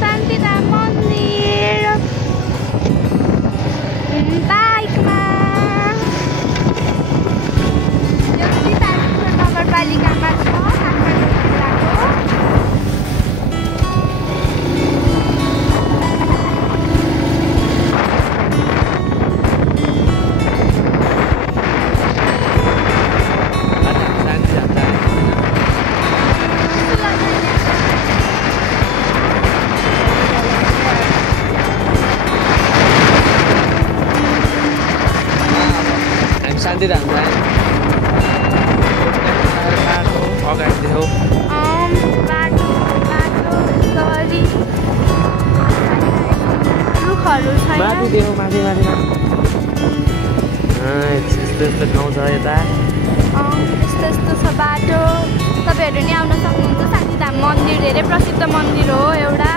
शान्तिधाम मन्दिर बाइकमा यो सीतापुर नगरपालिकामा छ शान्तिधाम बाटो अगाडि देऊ बाटो सरी रुखहरू छैन माथि देऊ माथि माथि यस्तो यस्तो ठाउँ छ यता यस्तो यस्तो छ बाटो तपाईँहरू नि आउन सक्नुहुन्छ शान्तिधाम मन्दिर धेरै प्रसिद्ध मन्दिर हो एउटा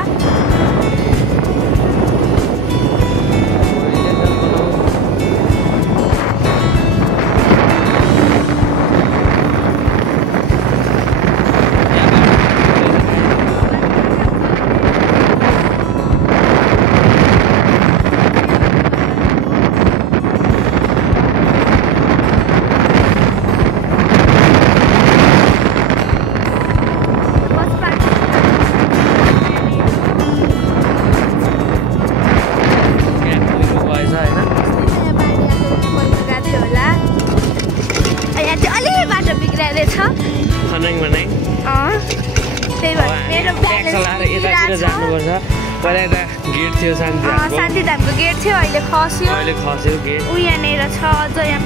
शान्तिधामको गेट थियो अहिले खस्यो गेट उ यहाँनिर छ अझ यहाँ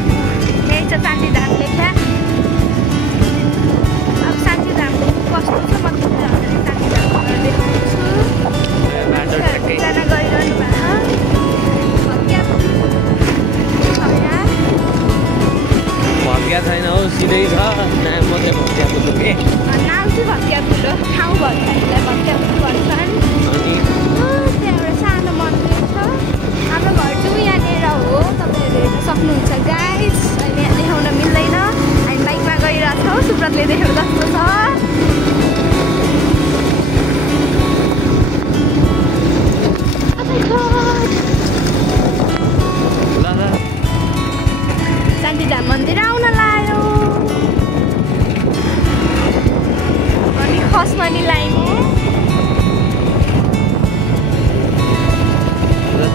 यही छ शान्तिधाम लेख्या अब शान्तिधाम कस्तो छ म तपाईँलाई शान्तिधाम देखाउँछु गइरहनु भत्किया छैन हौ सिधै छ नाम मात्रै भत्किया पुलो के नाम चाहिँ भत्किया पुलो ठाउँ भत्कियालाई भत्किया पुलो भन्छन् अनि त्यहाँ सानो मन्दिर छ हाम्रो घर चाहिँ यहाँनिर हो तपाईँहरू हेर्न सक्नुहुन्छ गाइस अहिले यहाँ देखाउन मिल्दैन हामी बाइकमा गइरहेको छौँ सुब्रतले देखेको जस्तो छ शान्तिधाम मन्दिर आउन लाग्यो अनि खसमानी लाइन हो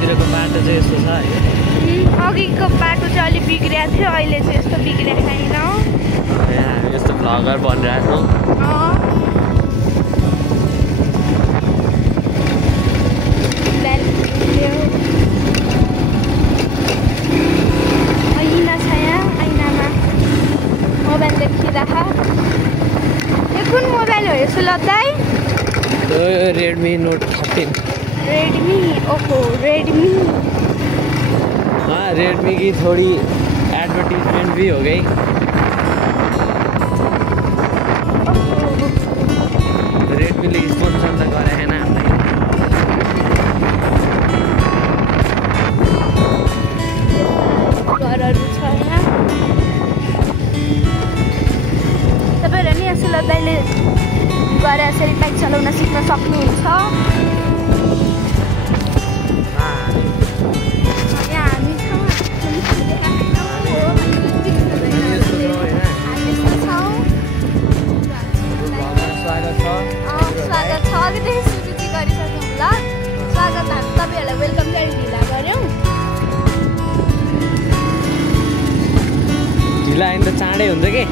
तिरको बाटो चाहिँ यस्तो छ है अघिको बाटो चाहिँ अलिक बिग्रिएको थियो अहिले चाहिँ यस्तो बिग्रिएको छैन हामी यस्तो भ्लगर भनिरहेको ऐना छ यहाँ ऐनामा मोबाइल देखिरह यो कुन मोबाइल हो यसो लद्दाइ रेडमी नोट 13 रेडमी ओहो रेडमी हाँ रेडमी की थोड़ी एडवर्टीजमेंट भी हो गई रेडमीले स्पोन्सर त गरे हैन हामीलाई घरहरू छ यहाँ तपाईँहरू नि यसो लद्दाइले गएर यसरी बाइक चलाउन सिक्न सक्नुहुन्छ स्वागत छ अघिदेखि सुरु चाहिँ गरिसक्नु होला स्वागत हामी तपाईँहरूलाई वेलकम चाहिँ ढिला गऱ्यौँ ढिला आयो भने त चाँडै हुन्छ कि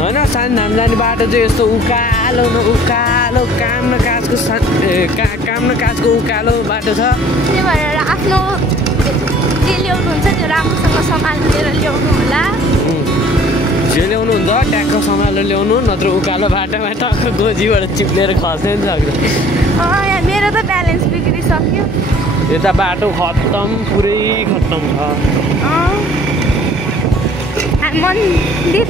होइन शान्तिधाम जाने बाटो चाहिँ यस्तो उकालो न उकालो काम न काजको उकालो बाटो छ त्यही भएर आफ्नो जे ल्याउनुहुन्छ त्यो राम्रोसँग सम्हालेर ल्याउनु होला जे ल्याउनुहुन्छ ट्याक्क सम्हालेर ल्याउनु नत्र उकालो बाटोमा टक्क गोजीबाट चिप्लेर खस्नै सक्छ यहाँ मेरो त ब्यालेन्स बिग्रिसक्यो यता बाटो खत्तम पुरै खत्तम छ मन्दिर